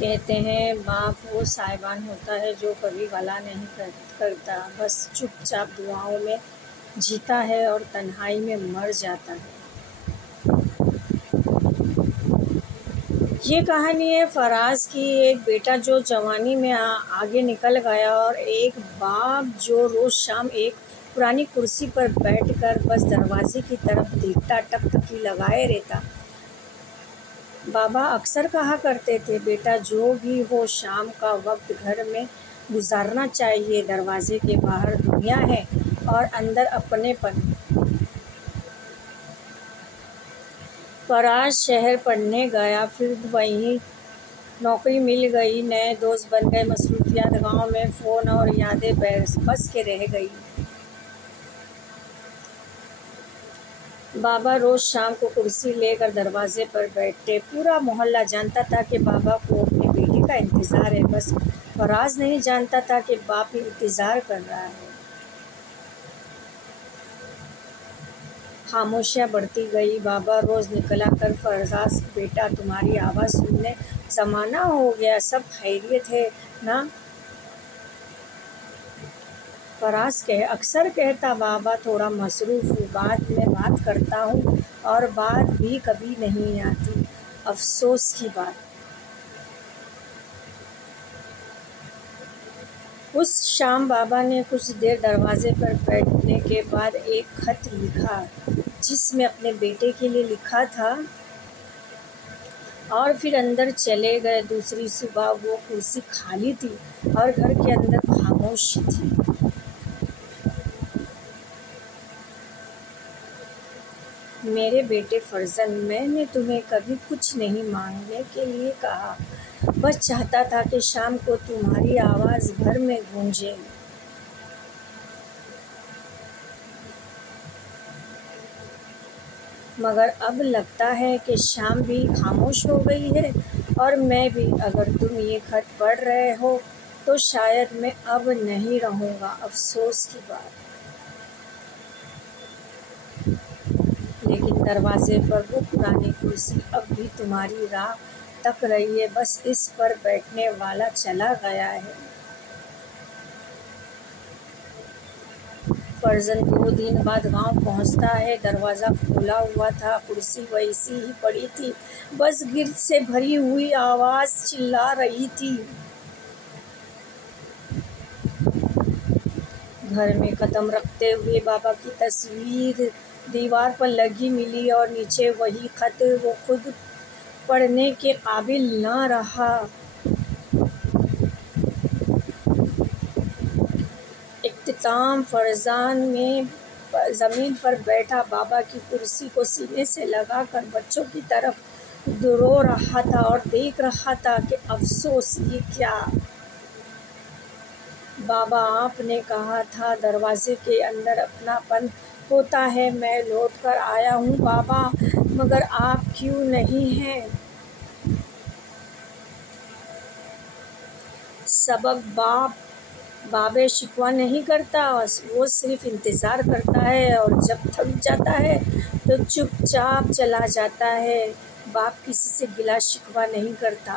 कहते हैं बाप वो साहिबान होता है जो कभी गला नहीं करता, बस चुपचाप दुआओं में जीता है और तन्हाई में मर जाता है। ये कहानी है फराज की, एक बेटा जो जवानी में आगे निकल गया और एक बाप जो रोज़ शाम एक पुरानी कुर्सी पर बैठकर बस दरवाजे की तरफ देखता, टकटकी लगाए रहता। बाबा अक्सर कहा करते थे, बेटा जो भी हो शाम का वक्त घर में गुजारना चाहिए। दरवाजे के बाहर दुनिया है और अंदर अपनेपन। फराज शहर पढ़ने गया, फिर वहीं नौकरी मिल गई, नए दोस्त बन गए, मसरूफियात गांव में फ़ोन और यादें बस के रह गई। बाबा रोज़ शाम को कुर्सी लेकर दरवाजे पर बैठते। पूरा मोहल्ला जानता था कि बाबा को अपने बेटे का इंतज़ार है, बस फराज नहीं जानता था कि बाप इंतज़ार कर रहा है। खामोशियाँ बढ़ती गई। बाबा रोज़ निकला कर, फराज बेटा तुम्हारी आवाज़ सुनने ज़माना हो गया, सब खैरियत है ना? फराज अक्सर कहता, बाबा थोड़ा मसरूफ़ हूँ, बाद में बात करता हूँ, और बात भी कभी नहीं आती। अफसोस की बात। उस शाम बाबा ने कुछ देर दरवाजे पर बैठने के बाद एक खत लिखा, जिसमें अपने बेटे के लिए लिखा था, और फिर अंदर चले गए। दूसरी सुबह वो कुर्सी खाली थी और घर के अंदर खामोशी थी। मेरे बेटे फर्जन, मैंने तुम्हें कभी कुछ नहीं मांगने के लिए कहा, बस चाहता था कि शाम को तुम्हारी आवाज़ घर में गूंजे। मगर अब लगता है कि शाम भी खामोश हो गई है और मैं भी। अगर तुम ये खत पढ़ रहे हो तो शायद मैं अब नहीं रहूँगा। अफसोस की बात। लेकिन दरवाजे पर वो पुरानी कुर्सी अब भी तुम्हारी राह तक रही है, बस इस पर बैठने वाला चला गया है। फर्जन 2 दिन बाद गांव पहुंचता है। दरवाज़ा खोला हुआ था, कुर्सी वैसी ही पड़ी थी, बस गिर्द से भरी हुई आवाज़ चिल्ला रही थी। घर में कदम रखते हुए बाबा की तस्वीर दीवार पर लगी मिली और नीचे वही खत। वो खुद पढ़ने के काबिल न रहा। इख्तिताम। फरजान में ज़मीन पर बैठा बाबा की कुर्सी को सीने से लगाकर बच्चों की तरफ रो रहा था और देख रहा था कि अफसोस ये क्या। बाबा, आपने कहा था दरवाजे के अंदर अपनापन होता है, मैं लौट कर आया हूँ बाबा, मगर आप क्यों नहीं हैं? सबक बाबे शिकवा नहीं करता, वो सिर्फ इंतज़ार करता है और जब थक जाता है तो चुपचाप चला जाता है। बाप किसी से गिला शिकवा नहीं करता।